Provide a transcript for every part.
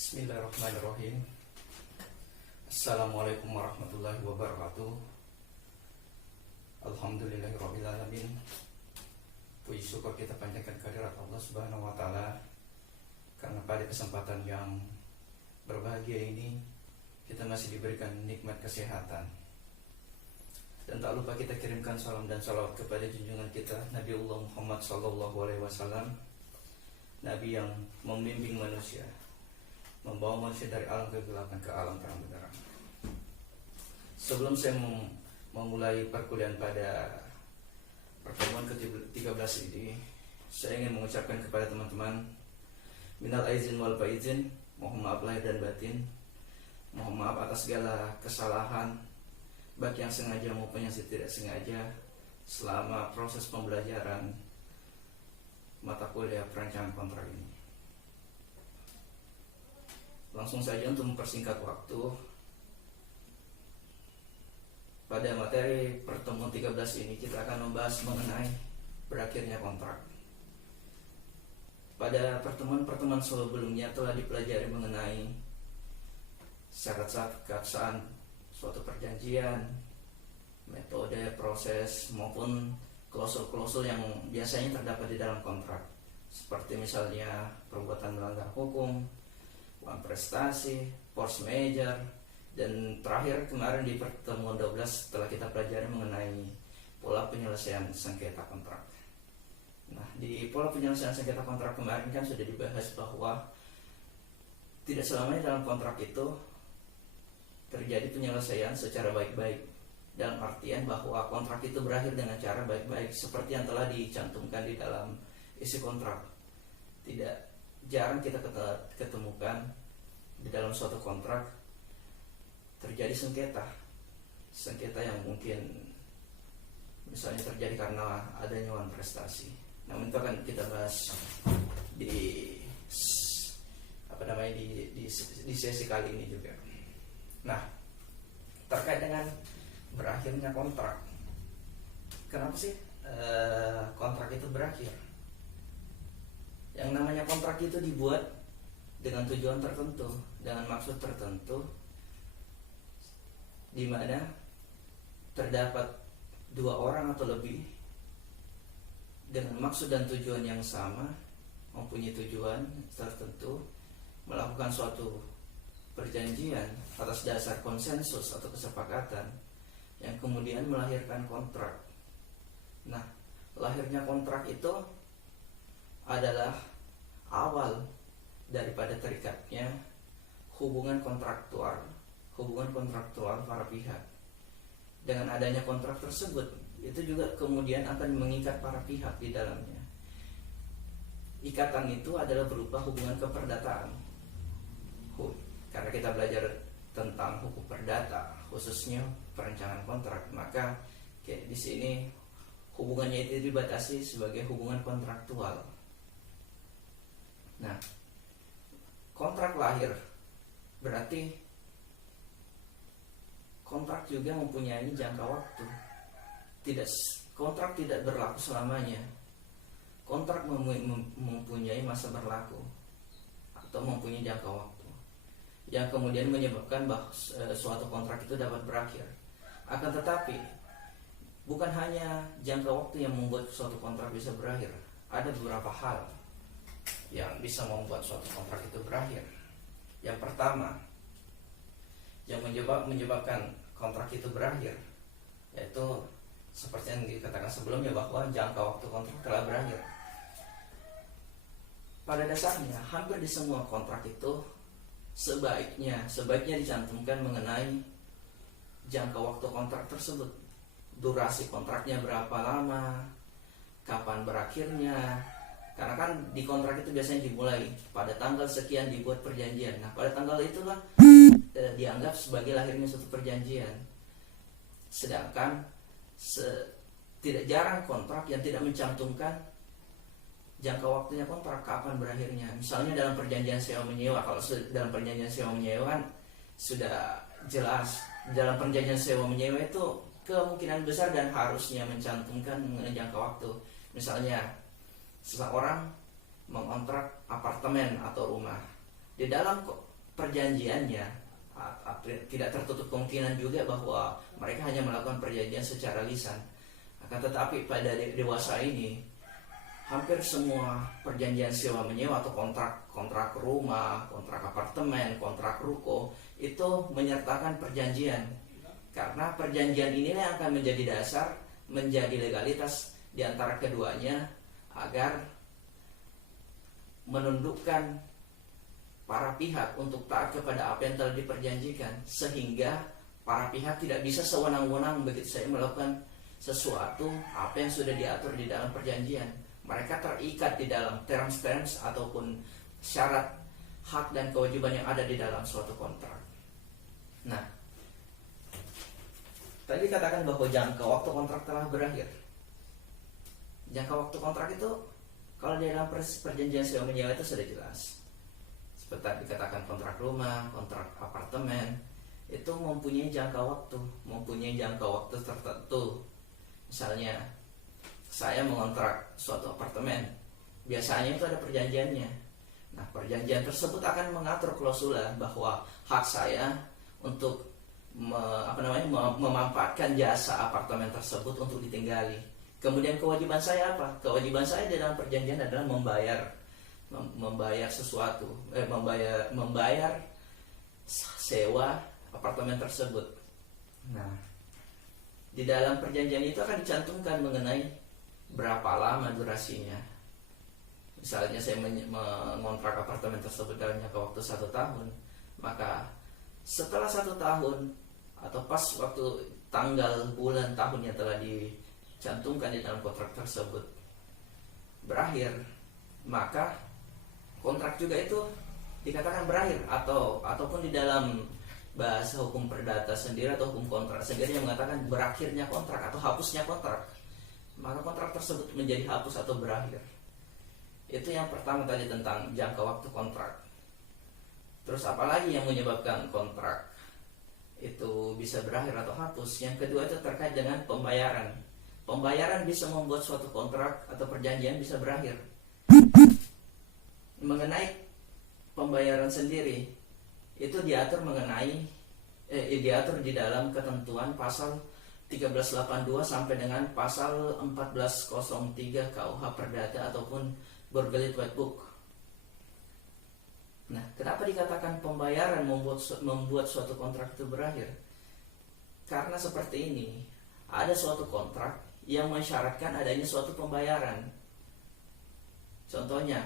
Bismillahirrahmanirrahim. Assalamualaikum warahmatullahi wabarakatuh. Alhamdulillahirrahmanirrahim. Puji syukur kita panjatkan kehadirat Allah Subhanahu wa Ta'ala, karena pada kesempatan yang berbahagia ini kita masih diberikan nikmat kesehatan. Dan tak lupa kita kirimkan salam dan salawat kepada junjungan kita Nabiullah Muhammad SAW, Nabi yang membimbing manusia, membawa manusia dari alam kegelapan ke alam terang benderang. Sebelum saya memulai perkuliahan pada pertemuan ke-13 ini, saya ingin mengucapkan kepada teman-teman minal aizin wal faizin, mohon maaf lahir dan batin, mohon maaf atas segala kesalahan, baik yang sengaja maupun yang tidak sengaja, selama proses pembelajaran mata kuliah perancangan kontrak ini. Langsung saja untuk mempersingkat waktu, pada materi pertemuan 13 ini kita akan membahas mengenai berakhirnya kontrak. Pada pertemuan-pertemuan sebelumnya telah dipelajari mengenai syarat-syarat keabsahan suatu perjanjian, metode, proses, maupun klausul-klausul yang biasanya terdapat di dalam kontrak, seperti misalnya perbuatan melanggar hukum, uang prestasi, force major, dan terakhir kemarin di pertemuan 12 setelah kita pelajari mengenai pola penyelesaian sengketa kontrak. Nah, di pola penyelesaian sengketa kontrak kemarin kan sudah dibahas bahwa tidak selamanya dalam kontrak itu terjadi penyelesaian secara baik-baik, dalam artian bahwa kontrak itu berakhir dengan cara baik-baik seperti yang telah dicantumkan di dalam isi kontrak. Tidak jarang kita ketemukan di dalam suatu kontrak terjadi sengketa yang mungkin misalnya terjadi karena adanya uang prestasi. Namun itu akan kita bahas di sesi kali ini juga. Nah, terkait dengan berakhirnya kontrak, kenapa sih kontrak itu berakhir? Yang namanya kontrak itu dibuat dengan tujuan tertentu, dengan maksud tertentu, di mana terdapat dua orang atau lebih dengan maksud dan tujuan yang sama, mempunyai tujuan tertentu, melakukan suatu perjanjian atas dasar konsensus atau kesepakatan yang kemudian melahirkan kontrak. Nah, lahirnya kontrak itu adalah awal daripada terikatnya hubungan kontraktual para pihak. Dengan adanya kontrak tersebut, itu juga kemudian akan mengikat para pihak di dalamnya. Ikatan itu adalah berupa hubungan keperdataan. Karena kita belajar tentang hukum perdata, khususnya perencanaan kontrak, maka di sini hubungannya itu dibatasi sebagai hubungan kontraktual. Nah, kontrak lahir berarti kontrak juga mempunyai jangka waktu. Kontrak tidak berlaku selamanya. Kontrak mempunyai masa berlaku atau mempunyai jangka waktu, yang kemudian menyebabkan bahwa suatu kontrak itu dapat berakhir. Akan tetapi bukan hanya jangka waktu yang membuat suatu kontrak bisa berakhir. Ada beberapa hal yang bisa membuat suatu kontrak itu berakhir. Yang pertama, yang menyebabkan kontrak itu berakhir, yaitu seperti yang dikatakan sebelumnya bahwa jangka waktu kontrak telah berakhir. Pada dasarnya hampir di semua kontrak itu sebaiknya dicantumkan mengenai jangka waktu kontrak tersebut. Durasi kontraknya berapa lama, kapan berakhirnya. Karena kan di kontrak itu biasanya dimulai pada tanggal sekian dibuat perjanjian. Nah, pada tanggal itulah dianggap sebagai lahirnya suatu perjanjian. Sedangkan tidak jarang kontrak yang tidak mencantumkan jangka waktunya kontrak, kapan berakhirnya. Misalnya dalam perjanjian sewa menyewa, kalau dalam perjanjian sewa menyewa sudah jelas, dalam perjanjian sewa menyewa itu kemungkinan besar dan harusnya mencantumkan mengenai jangka waktu. Misalnya seseorang mengontrak apartemen atau rumah. Di dalam perjanjiannya, tidak tertutup kemungkinan juga bahwa mereka hanya melakukan perjanjian secara lisan. Akan tetapi pada dewasa ini, hampir semua perjanjian sewa menyewa atau kontrak rumah, kontrak apartemen, kontrak ruko itu menyertakan perjanjian. Karena perjanjian inilah yang akan menjadi dasar, menjadi legalitas di antara keduanya agar menundukkan para pihak untuk taat kepada apa yang telah diperjanjikan, sehingga para pihak tidak bisa sewenang-wenang begitu saja melakukan sesuatu apa yang sudah diatur di dalam perjanjian. Mereka terikat di dalam terms ataupun syarat hak dan kewajiban yang ada di dalam suatu kontrak. Nah, tadi dikatakan bahwa jangka waktu kontrak telah berakhir. Jangka waktu kontrak itu kalau di dalam perjanjian sewa menyewa itu sudah jelas. Seperti dikatakan kontrak rumah, kontrak apartemen itu mempunyai jangka waktu tertentu. Misalnya saya mengontrak suatu apartemen, biasanya itu ada perjanjiannya. Nah, perjanjian tersebut akan mengatur klausula bahwa hak saya untuk memanfaatkan jasa apartemen tersebut untuk ditinggali. Kemudian kewajiban saya apa? Kewajiban saya di dalam perjanjian adalah membayar sesuatu, membayar sewa apartemen tersebut. Nah, di dalam perjanjian itu akan dicantumkan mengenai berapa lama durasinya. Misalnya saya mengontrak apartemen tersebut dalam jangka waktu 1 tahun, maka setelah 1 tahun atau pas waktu tanggal, bulan, tahun yang telah dicantumkan di dalam kontrak tersebut berakhir, maka kontrak juga itu dikatakan berakhir, ataupun di dalam bahasa hukum perdata sendiri atau hukum kontrak sendiri yang mengatakan berakhirnya kontrak atau hapusnya kontrak, maka kontrak tersebut menjadi hapus atau berakhir. Itu yang pertama tadi tentang jangka waktu kontrak. Terus apalagi yang menyebabkan kontrak itu bisa berakhir atau hapus? Yang kedua itu terkait dengan pembayaran. Pembayaran bisa membuat suatu kontrak atau perjanjian bisa berakhir. Mengenai pembayaran sendiri itu diatur di dalam ketentuan pasal 1382 sampai dengan pasal 1403 KUH Perdata ataupun Burgerlijk Wetboek. Nah, kenapa dikatakan pembayaran membuat suatu kontrak itu berakhir? Karena seperti ini, ada suatu kontrak yang mensyaratkan adanya suatu pembayaran. Contohnya,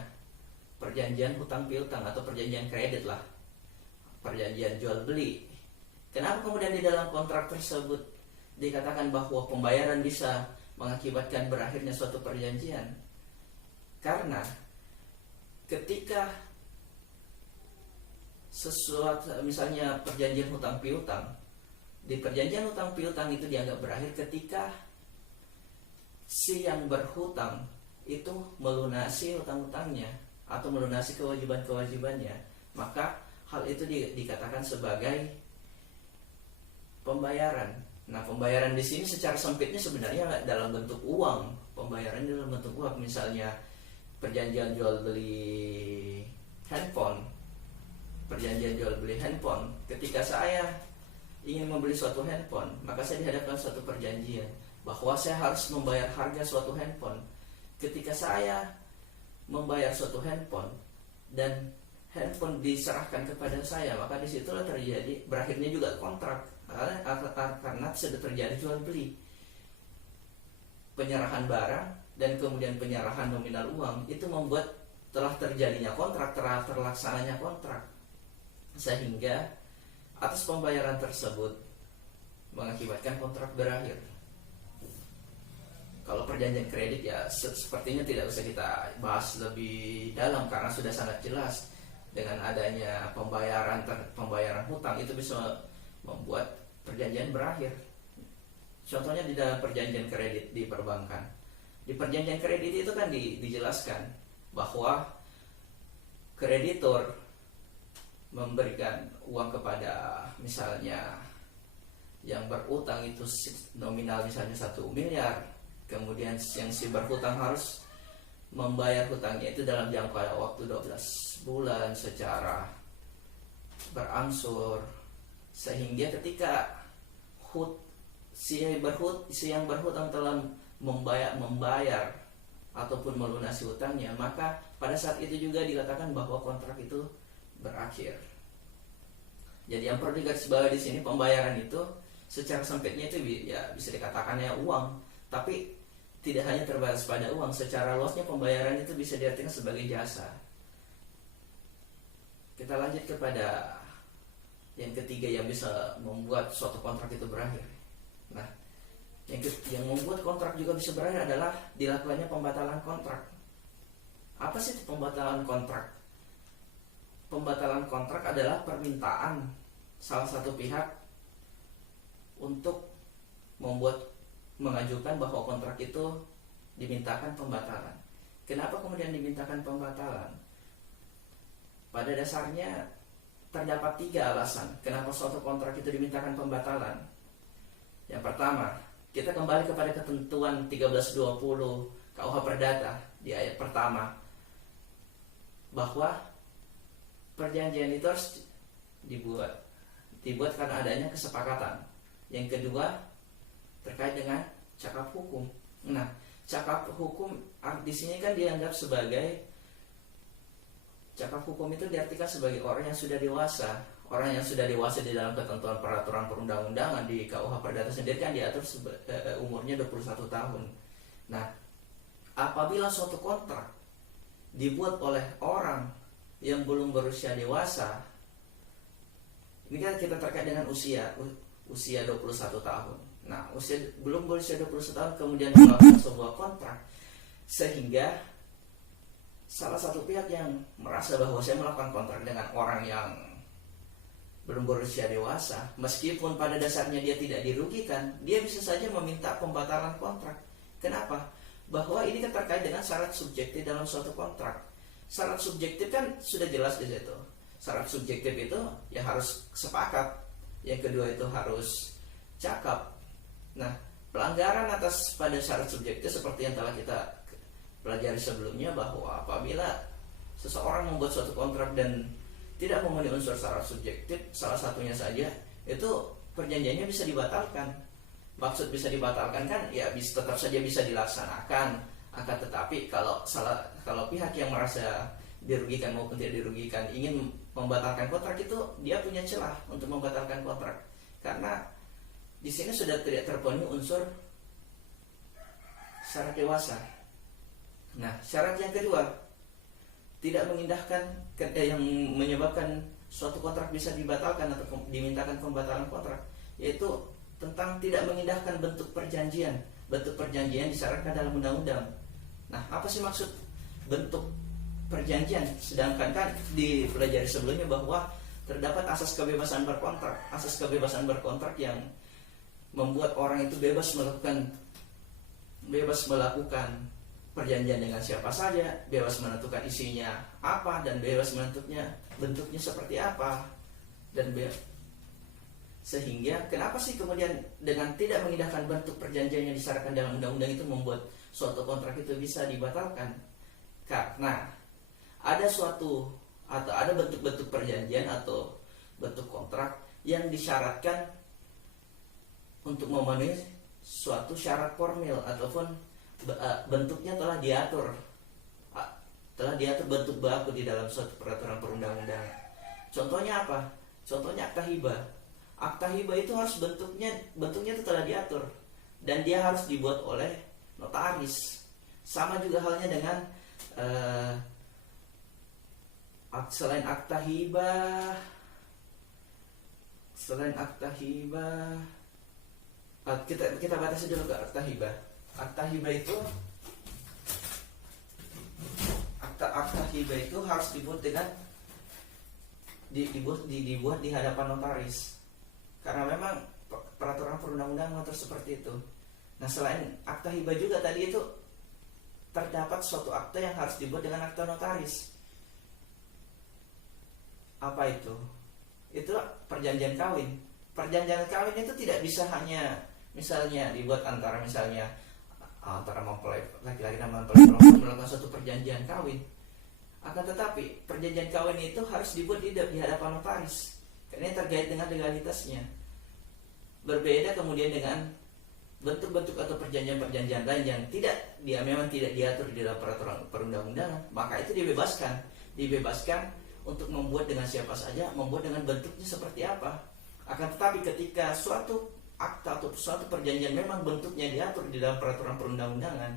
perjanjian hutang piutang atau perjanjian kredit lah, perjanjian jual beli. Kenapa kemudian di dalam kontrak tersebut dikatakan bahwa pembayaran bisa mengakibatkan berakhirnya suatu perjanjian? Karena ketika sesuatu, misalnya perjanjian hutang piutang, di perjanjian hutang piutang itu dianggap berakhir ketika si yang berhutang itu melunasi hutang-hutangnya atau melunasi kewajiban-kewajibannya, maka hal itu dikatakan sebagai pembayaran. Nah, pembayaran di sini secara sempitnya sebenarnya dalam bentuk uang. Pembayaran dalam bentuk uang, misalnya perjanjian jual beli handphone. Perjanjian jual beli handphone. Ketika saya ingin membeli suatu handphone, maka saya dihadapkan suatu perjanjian bahwa saya harus membayar harga suatu handphone. Ketika saya membayar suatu handphone dan handphone diserahkan kepada saya, maka disitulah terjadi berakhirnya juga kontrak, karena sudah terjadi jual beli, penyerahan barang dan kemudian penyerahan nominal uang. Itu membuat telah terjadinya kontrak, telah terlaksananya kontrak, sehingga atas pembayaran tersebut mengakibatkan kontrak berakhir. Kalau perjanjian kredit ya sepertinya tidak usah kita bahas lebih dalam karena sudah sangat jelas dengan adanya pembayaran hutang itu bisa membuat perjanjian berakhir. Contohnya di dalam perjanjian kredit di perbankan. Di perjanjian kredit itu kan dijelaskan bahwa kreditor memberikan uang kepada misalnya yang berutang itu nominal misalnya 1 miliar, kemudian yang si berhutang harus membayar hutangnya itu dalam jangka waktu 12 bulan secara berangsur, sehingga ketika si yang berhutang telah membayar ataupun melunasi hutangnya, maka pada saat itu juga dikatakan bahwa kontrak itu berakhir. Jadi yang perlu digarisbawahi di sini, pembayaran itu secara sempitnya itu ya bisa dikatakan ya uang, tapi tidak hanya terbatas pada uang. Secara luasnya pembayaran itu bisa diartikan sebagai jasa. Kita lanjut kepada yang ketiga yang bisa membuat suatu kontrak itu berakhir. Nah, yang membuat kontrak juga bisa berakhir adalah dilakukannya pembatalan kontrak. Apa sih itu pembatalan kontrak? Pembatalan kontrak adalah permintaan salah satu pihak untuk mengajukan bahwa kontrak itu dimintakan pembatalan. Kenapa kemudian dimintakan pembatalan? Pada dasarnya terdapat 3 alasan kenapa suatu kontrak itu dimintakan pembatalan. Yang pertama, kita kembali kepada ketentuan 1320 KUH Perdata di ayat pertama, bahwa perjanjian itu harus dibuat karena adanya kesepakatan. Yang kedua, terkait dengan cakap hukum. Nah, cakap hukum di sini kan dianggap sebagai, cakap hukum itu diartikan sebagai orang yang sudah dewasa. Orang yang sudah dewasa di dalam ketentuan peraturan perundang-undangan di KUH Perdata sendiri kan diatur umurnya 21 tahun. Nah, apabila suatu kontrak dibuat oleh orang yang belum berusia dewasa, ini kan kita terkait dengan usia 21 tahun. Nah, belum berusia 21 tahun kemudian melakukan sebuah kontrak, sehingga salah satu pihak yang merasa bahwa saya melakukan kontrak dengan orang yang belum berusia dewasa, meskipun pada dasarnya dia tidak dirugikan, dia bisa saja meminta pembatalan kontrak. Kenapa? Bahwa ini kan terkait dengan syarat subjektif dalam suatu kontrak. Syarat subjektif kan sudah jelas di situ. Syarat subjektif itu ya harus sepakat. Yang kedua itu harus cakap. Nah, pelanggaran atas pada syarat subjektif seperti yang telah kita pelajari sebelumnya, bahwa apabila seseorang membuat suatu kontrak dan tidak memenuhi unsur syarat subjektif, salah satunya saja, itu perjanjiannya bisa dibatalkan. Maksud bisa dibatalkan kan ya tetap saja bisa dilaksanakan, akan tetapi kalau pihak yang merasa dirugikan maupun tidak dirugikan ingin membatalkan kontrak, itu dia punya celah untuk membatalkan kontrak, karena di sini sudah tidak terpenuhi unsur syarat dewasa. Nah, syarat yang kedua tidak mengindahkan yang menyebabkan suatu kontrak bisa dibatalkan atau dimintakan pembatalan kontrak, yaitu tentang tidak mengindahkan bentuk perjanjian. Bentuk perjanjian disyaratkan dalam undang-undang. Nah, apa sih maksud bentuk perjanjian? Sedangkan kan dipelajari sebelumnya bahwa terdapat asas kebebasan berkontrak. Asas kebebasan berkontrak yang membuat orang itu bebas melakukan perjanjian dengan siapa saja, bebas menentukan isinya apa, dan bebas menentukannya bentuknya seperti apa, dan sehingga kenapa sih kemudian dengan tidak mengindahkan bentuk perjanjian yang disyaratkan dalam undang-undang itu membuat suatu kontrak itu bisa dibatalkan? Karena ada bentuk-bentuk perjanjian atau bentuk kontrak yang disyaratkan untuk memenuhi suatu syarat formil ataupun bentuknya telah diatur bentuk baku di dalam suatu peraturan perundang-undangan. Contohnya apa? Contohnya akta hibah. Akta hibah itu harus bentuknya itu telah diatur dan dia harus dibuat oleh notaris. Sama juga halnya dengan selain akta hibah, kita batasi dulu ke akta hibah. Akta hibah itu harus dibuat di hadapan notaris, karena memang peraturan perundang-undangan mengatur seperti itu. Nah, selain akta hibah juga tadi itu terdapat suatu akta yang harus dibuat dengan akta notaris. Apa itu? Itu perjanjian kawin. Perjanjian kawin itu tidak bisa hanya misalnya dibuat antara mempelai laki-laki dan mempelai perempuan melakukan suatu perjanjian kawin. Akan tetapi perjanjian kawin itu harus dibuat di hadapan notaris, karena ini terkait dengan legalitasnya. Berbeda kemudian dengan bentuk-bentuk atau perjanjian-perjanjian lain yang memang tidak diatur di dalam peraturan perundang-undangan, maka itu dibebaskan untuk membuat dengan siapa saja, membuat dengan bentuknya seperti apa. Akan tetapi ketika suatu akta atau suatu perjanjian memang bentuknya diatur di dalam peraturan perundang-undangan,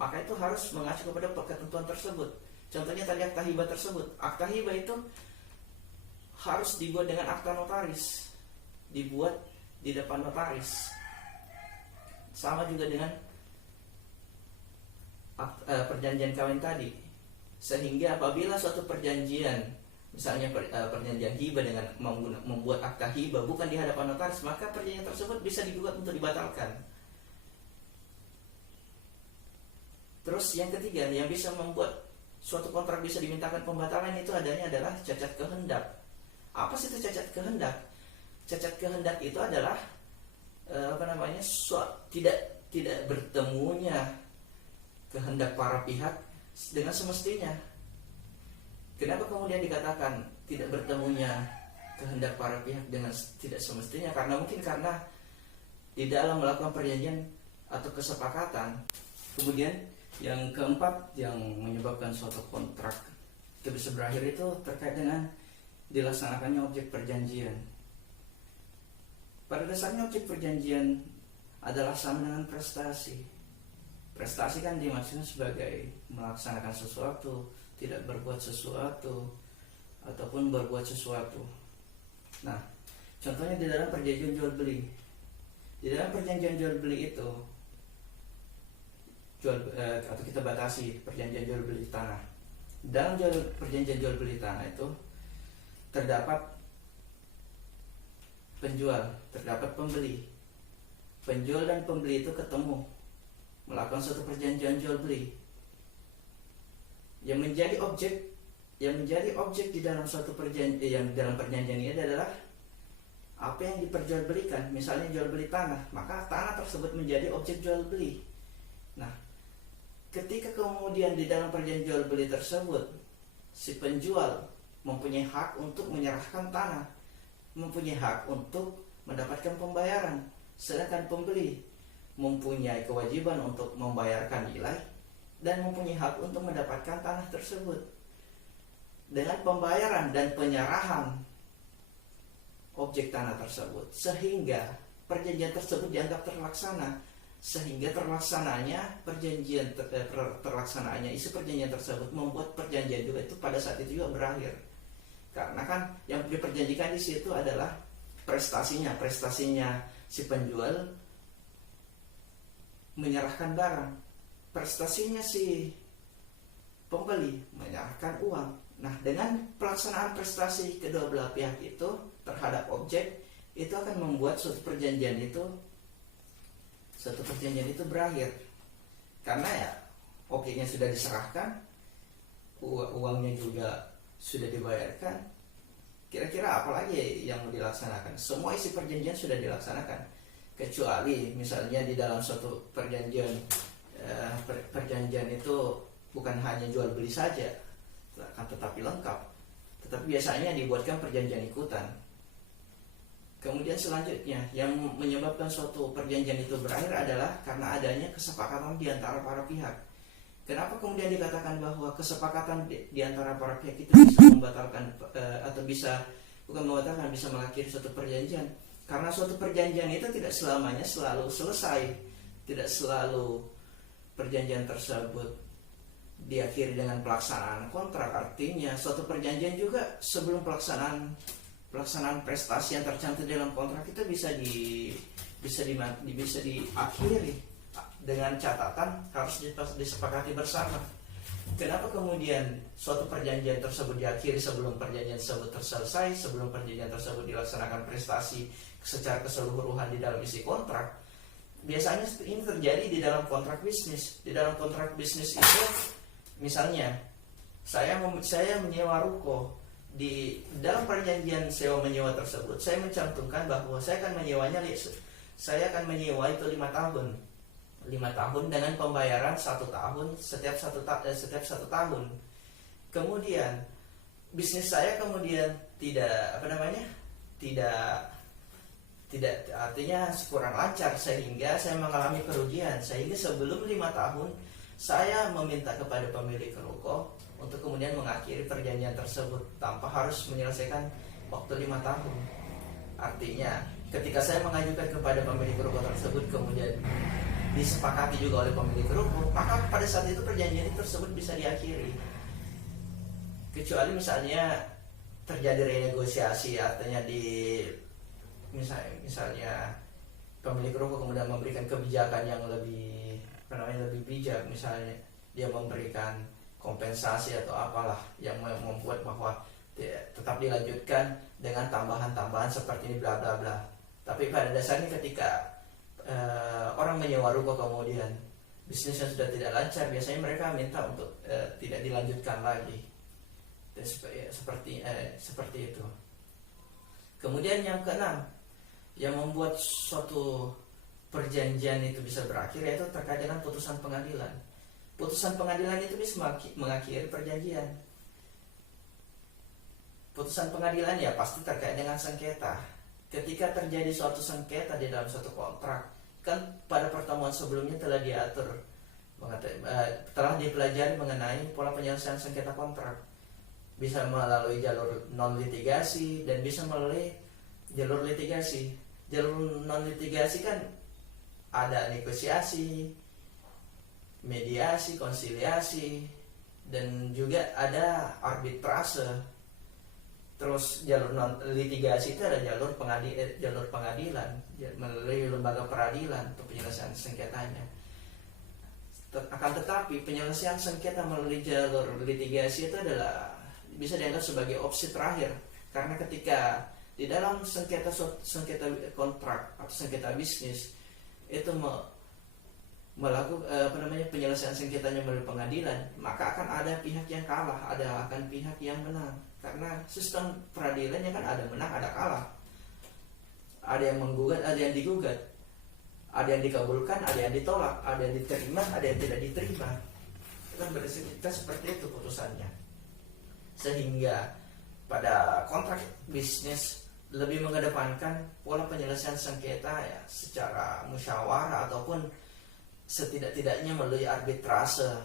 maka itu harus mengacu kepada ketentuan tersebut. Contohnya tadi akta hibah tersebut, akta hibah itu harus dibuat dengan akta notaris, dibuat di depan notaris. Sama juga dengan perjanjian kawin tadi. Sehingga apabila suatu perjanjian, misalnya perjanjian hibah dengan membuat akta hibah bukan di hadapan notaris, maka perjanjian tersebut bisa digugat untuk dibatalkan. Terus yang ketiga, yang bisa membuat suatu kontrak bisa dimintakan pembatalan itu adalah cacat kehendak. Apa sih itu cacat kehendak? Cacat kehendak itu adalah tidak bertemunya kehendak para pihak dengan semestinya. Kenapa kemudian dikatakan tidak bertemunya kehendak para pihak dengan tidak semestinya? Karena di dalam melakukan perjanjian atau kesepakatan. Kemudian yang keempat yang menyebabkan suatu kontrak itu bisa berakhir itu terkait dengan dilaksanakannya objek perjanjian. Pada dasarnya objek perjanjian adalah sama dengan prestasi. Prestasi kan dimaksudkan sebagai melaksanakan sesuatu, tidak berbuat sesuatu, ataupun berbuat sesuatu. Nah, contohnya di dalam perjanjian jual beli. Di dalam perjanjian jual beli itu, atau kita batasi perjanjian jual beli tanah. Dalam perjanjian jual beli tanah itu terdapat penjual, terdapat pembeli. Penjual dan pembeli itu ketemu, melakukan suatu perjanjian jual beli. Yang menjadi objek di dalam suatu perjanjian, dalam perjanjian ini adalah apa yang diperjualbelikan. Misalnya jual beli tanah, maka tanah tersebut menjadi objek jual beli. Nah, ketika kemudian di dalam perjanjian jual beli tersebut si penjual mempunyai hak untuk menyerahkan tanah, mempunyai hak untuk mendapatkan pembayaran, sedangkan pembeli mempunyai kewajiban untuk membayarkan nilai dan mempunyai hak untuk mendapatkan tanah tersebut. Dengan pembayaran dan penyerahan objek tanah tersebut, sehingga perjanjian tersebut dianggap terlaksana, sehingga terlaksanaannya isi perjanjian tersebut membuat perjanjian juga itu pada saat itu juga berakhir. Karena kan yang diperjanjikan di situ adalah prestasinya si penjual menyerahkan barang, prestasinya si pembeli menyerahkan uang. Nah, dengan pelaksanaan prestasi kedua belah pihak itu terhadap objek, itu akan membuat suatu perjanjian itu berakhir. Karena ya objeknya sudah diserahkan, uangnya juga sudah dibayarkan. Kira-kira apa lagi yang mau dilaksanakan? Semua isi perjanjian sudah dilaksanakan, kecuali misalnya di dalam suatu perjanjian itu bukan hanya jual beli saja, tetapi lengkap. Tetapi biasanya dibuatkan perjanjian ikutan. Kemudian selanjutnya yang menyebabkan suatu perjanjian itu berakhir adalah karena adanya kesepakatan di antara para pihak. Kenapa kemudian dikatakan bahwa kesepakatan di antara para pihak itu bisa membatalkan atau bisa mengakhiri suatu perjanjian? Karena suatu perjanjian itu tidak selamanya selalu selesai, tidak selalu perjanjian tersebut diakhiri dengan pelaksanaan kontrak. Artinya suatu perjanjian juga sebelum pelaksanaan prestasi yang tercantum dalam kontrak itu bisa diakhiri dengan catatan harus disepakati bersama. Kenapa kemudian suatu perjanjian tersebut diakhiri sebelum perjanjian tersebut selesai, sebelum perjanjian tersebut dilaksanakan prestasi secara keseluruhan di dalam isi kontrak? Biasanya ini terjadi di dalam kontrak bisnis. Di dalam kontrak bisnis itu, misalnya saya menyewa ruko. Di dalam perjanjian sewa menyewa tersebut, saya mencantumkan bahwa saya akan menyewa itu 5 tahun. 5 tahun dengan pembayaran 1 tahun setiap 1 tahun. Kemudian bisnis saya kemudian tidak tidak tidak artinya kurang lancar, sehingga saya mengalami kerugian. Sehingga sebelum 5 tahun saya meminta kepada pemilik ruko untuk kemudian mengakhiri perjanjian tersebut tanpa harus menyelesaikan waktu 5 tahun. Artinya ketika saya mengajukan kepada pemilik ruko tersebut kemudian disepakati juga oleh pemilik ruko, maka pada saat itu perjanjian tersebut bisa diakhiri. Kecuali misalnya terjadi renegosiasi, artinya misalnya pemilik ruko kemudian memberikan kebijakan yang lebih lebih bijak, misalnya dia memberikan kompensasi atau apalah yang membuat bahwa tetap dilanjutkan dengan tambahan-tambahan seperti ini bla bla bla. Tapi pada dasarnya ketika orang menyewa ruko kemudian bisnisnya sudah tidak lancar, biasanya mereka minta untuk tidak dilanjutkan lagi. Dan seperti itu. Kemudian yang keenam, yang membuat suatu perjanjian itu bisa berakhir yaitu terkait dengan putusan pengadilan. Putusan pengadilan itu bisa mengakhiri perjanjian. Putusan pengadilan ya pasti terkait dengan sengketa. Ketika terjadi suatu sengketa di dalam suatu kontrak, kan pada pertemuan sebelumnya telah diatur, telah dipelajari mengenai pola penyelesaian sengketa kontrak. Bisa melalui jalur non litigasi dan bisa melalui jalur litigasi. Jalur non litigasi kan ada negosiasi, mediasi, konsiliasi, dan juga ada arbitrase. Terus jalur non litigasi itu ada jalur pengadilan melalui lembaga peradilan untuk penyelesaian sengketanya. Akan tetapi penyelesaian sengketa melalui jalur litigasi itu adalah bisa dianggap sebagai opsi terakhir, karena ketika di dalam sengketa kontrak atau sengketa bisnis itu melakukan penyelesaian sengketanya melalui pengadilan, maka akan ada pihak yang kalah, akan pihak yang menang, karena sistem peradilannya kan ada menang ada kalah, ada yang menggugat ada yang digugat, ada yang dikabulkan ada yang ditolak, ada yang diterima ada yang tidak diterima. Kan berarti seperti itu putusannya. Sehingga pada kontrak bisnis lebih mengedepankan pola penyelesaian sengketa ya secara musyawarah ataupun setidak-tidaknya melalui arbitrase,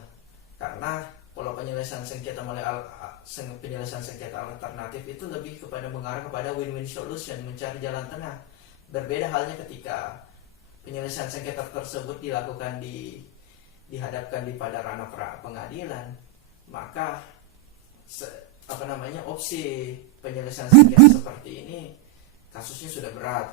karena pola penyelesaian sengketa melalui penyelesaian sengketa alternatif itu lebih kepada mengarah kepada win-win solution, mencari jalan tengah. Berbeda halnya ketika penyelesaian sengketa tersebut dilakukan dihadapkan pada ranah pengadilan, maka opsi penyelesaian sengketa seperti ini kasusnya sudah berat,